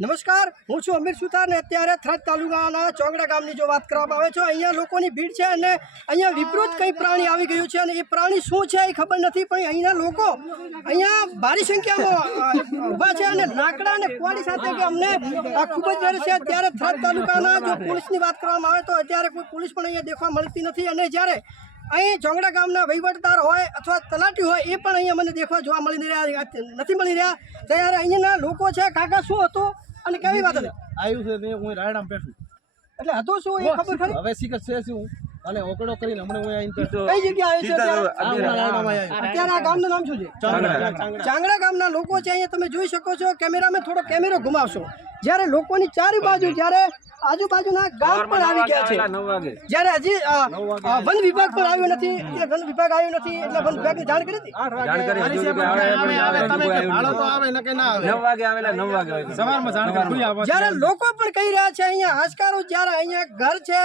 નમસ્કાર, હું છું અમીર સુથાર ને અત્યારે થરાદ તાલુકાના ચોંગડા ગામની જો વાત કરવામાં આવે છે, અહીંયા લોકોની ભીડ છે અને અહીંયા વિકૃત કંઈ પ્રાણી આવી ગયું છે અને એ પ્રાણી શું છે એ ખબર નથી, પણ અહીંના લોકો અહીંયા ભારી સંખ્યામાં ઊભા છે અને લાકડા અને કુવાડી સાથે કે અમને ખૂબ જ ડર છે। ત્યારે થરાદ તાલુકાના જો પોલીસની વાત કરવામાં આવે તો અત્યારે કોઈ પોલીસ પણ અહીંયા દેખવા મળતી નથી અને જ્યારે અહીં ચોંગડા ગામના વહીવટદાર હોય અથવા તલાટી હોય એ પણ અહીંયા મને દેખવા જોવા નથી મળી રહ્યા। ત્યારે અહીંના લોકો છે, કાકા શું હતું અને કેવી વાત હતી? આવ્યું છે ને હું રાયડામાં બેઠું એટલે હતું શું એ ખબર ખરી? હવે શીખર છે શું અને ઓકડો કરીને હમણાં હું અહીં કઈ જગ્યાએ છે અત્યારે? આ ગામનું નામ શું છે? ચાંગડા ગામના લોકો છે। અહીંયા તમે જોઈ શકો છો, કેમેરામાં થોડો કેમેરો ઘુમાવશો, જ્યારે લોકોની ચારે બાજુ જ્યારે આજુબાજુના ગામ પણ આવી ગયા છે, જ્યારે હજી વન વિભાગ પણ આવ્યો નથી, વન વિભાગ આવ્યો નથી એટલે વન વિભાગની જાણ કરી હતી। જ્યારે લોકો પણ કહી રહ્યા છે અહીંયા હાશકારો, જ્યારે અહીંયા ઘર છે,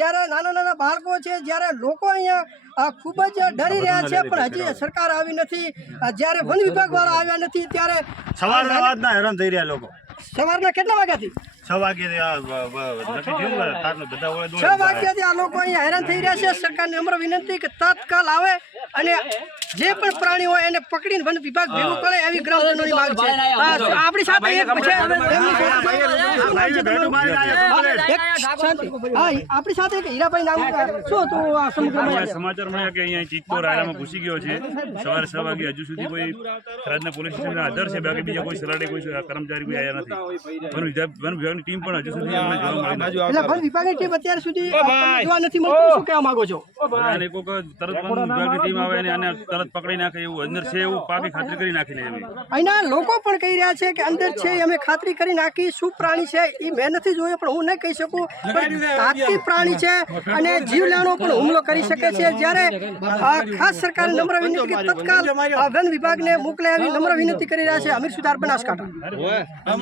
જ્યારે નાના નાના બાળકો છે, જ્યારે લોકો અહીંયા ખૂબ જ ડરી રહ્યા છે પણ હજી સરકાર આવી નથી, જ્યારે વન વિભાગ વાળા આવ્યા નથી। ત્યારે સવારના હેરાન થઈ રહ્યા લોકો। સવારના કેટલા વાગ્યાથી? 6 વાગ્યાથી આ લોકો અહીંયા હેરાન થઈ રહ્યા છે। સરકારને નમ્ર વિનંતી કે તત્કાલ આવે અને જે પણ પ્રાણી હોય એને પકડીને વન વિભાગ ભેગું કરે એવી ગ્રામજનોની માંગ છે। આપણી સાથે એક છે, આપણી સાથે એક હીરાભાઈ નામ, શું હતું આ સમગ્ર સમાચાર મળ્યા કે અહીંયા ચિત્તો રાયડામાં ઘૂસી ગયો છે સવારે 6 વાગે। હજુ સુધી કોઈ થરાદના પોલીસ સ્ટેશનના આધાર છે, બાકી બીજા કોઈ સલાડે કોઈ કર્મચારી કોઈ આવ્યા નથી। વન વિભાગની ટીમ પણ હજુ સુધી અમને જોવા મળી નથી। એટલે વન વિભાગની ટીમ અત્યાર સુધી જોવા નથી મળતું, શું કહેવા માંગો છો? અને કોઈક તરત વન વિભાગની ટીમ આવે અને આને તરત પકડી નાખે એવું અંદર છે એવું પાકી ખાતરી કરી નાખી લે એવી। અહીંના લોકો પણ કહી રહ્યા છે કે અંદર છે અમે ખાતરી કરી નાખી, શું પ્રાણી છે એ મેં નથી જોયો પણ હું નહીં કહી શકું, પણ ઘાતકી પ્રાણી છે અને જીવલેણો પણ હુમલો કરી શકે છે। જ્યારે ખાસ સરકારે નમ્ર વિનંતી કે તત્કાલ વન વિભાગને મોકલે એવી નમ્ર વિનંતી કરી રહ્યા છે। અમીર સુથાર, બનાસકાંઠા।